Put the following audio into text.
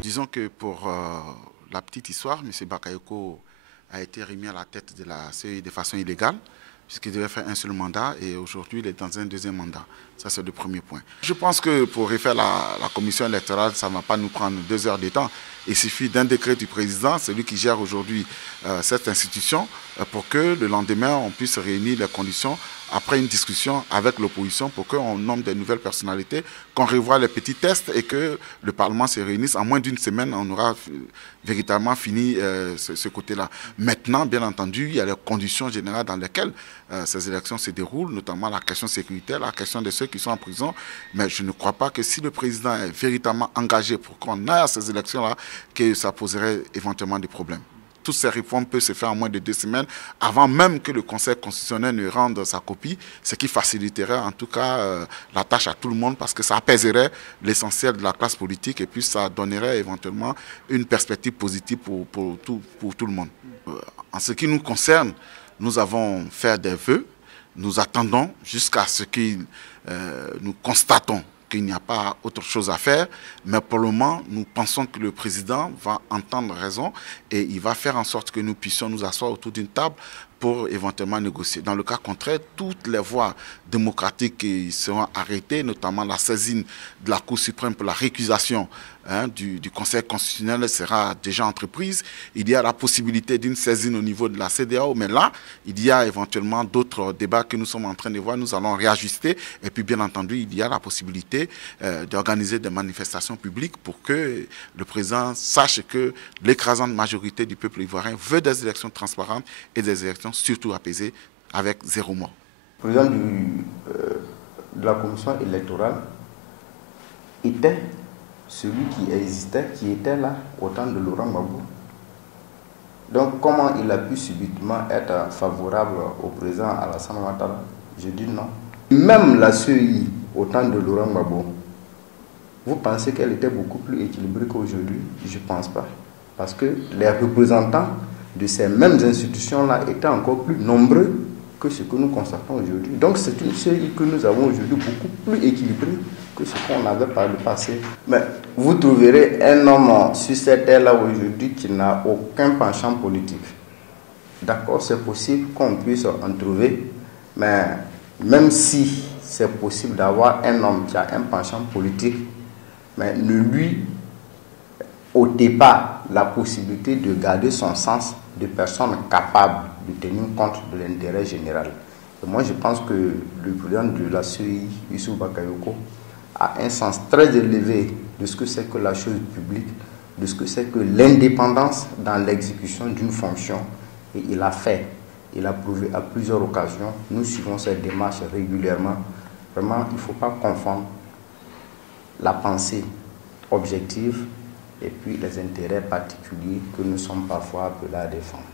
Disons que pour la petite histoire, M. Bakayoko a été remis à la tête de la CEI de façon illégale, puisqu'il devait faire un seul mandat et aujourd'hui il est dans un deuxième mandat. Ça, c'est le premier point. Je pense que pour refaire la commission électorale, ça ne va pas nous prendre 2 heures de temps. Il suffit d'un décret du président, celui qui gère aujourd'hui cette institution, pour que le lendemain, on puisse réunir les conditions après une discussion avec l'opposition pour qu'on nomme des nouvelles personnalités, qu'on revoie les petits tests et que le Parlement se réunisse. En moins d'une semaine, on aura véritablement fini ce côté-là. Maintenant, bien entendu, il y a les conditions générales dans lesquelles ces élections se déroulent, notamment la question sécuritaire, la question de ceux qui sont en prison. Mais je ne crois pas que si le président est véritablement engagé pour qu'on aille à ces élections-là, que ça poserait éventuellement des problèmes. Toutes ces réformes peuvent se faire en moins de 2 semaines, avant même que le Conseil constitutionnel ne rende sa copie, ce qui faciliterait en tout cas la tâche à tout le monde, parce que ça apaiserait l'essentiel de la classe politique et puis ça donnerait éventuellement une perspective positive pour tout le monde. En ce qui nous concerne, nous avons fait des vœux, nous attendons jusqu'à ce que nous constatons qu'il n'y a pas autre chose à faire, mais pour le moment, nous pensons que le président va entendre raison et il va faire en sorte que nous puissions nous asseoir autour d'une table pour éventuellement négocier. Dans le cas contraire, toutes les voies démocratiques qui seront arrêtées, notamment la saisine de la Cour suprême pour la récusation du Conseil constitutionnel sera déjà entreprise. Il y a la possibilité d'une saisine au niveau de la CEDEAO, mais là, il y a éventuellement d'autres débats que nous sommes en train de voir. Nous allons réajuster et puis bien entendu, il y a la possibilité d'organiser des manifestations publiques pour que le président sache que l'écrasante majorité du peuple ivoirien veut des élections transparentes et des élections surtout apaisées avec 0 mort. Le président de la commission électorale était celui qui existait, qui était là au temps de Laurent Gbagbo. Donc comment il a pu subitement être favorable au président Alassane Ouattara? Je dis non. Même la CEI au temps de Laurent Gbagbo, vous pensez qu'elle était beaucoup plus équilibrée qu'aujourd'hui? Je ne pense pas. Parce que les représentants de ces mêmes institutions-là étaient encore plus nombreux que ce que nous constatons aujourd'hui. Donc c'est une CEI que nous avons aujourd'hui beaucoup plus équilibrée que ce qu'on avait par le passé. Mais vous trouverez un homme sur cette terre-là aujourd'hui qui n'a aucun penchant politique. D'accord, c'est possible qu'on puisse en trouver, mais même si c'est possible d'avoir un homme qui a un penchant politique, mais ne lui ôtez pas la possibilité de garder son sens de personne capable de tenir compte de l'intérêt général. Et moi, je pense que le président de la CEI, Youssouf Bakayoko, a un sens très élevé de ce que c'est que la chose publique, de ce que c'est que l'indépendance dans l'exécution d'une fonction. Et il a fait, il a prouvé à plusieurs occasions. Nous suivons cette démarche régulièrement. Vraiment, il ne faut pas confondre la pensée objective et puis les intérêts particuliers que nous sommes parfois appelés à défendre.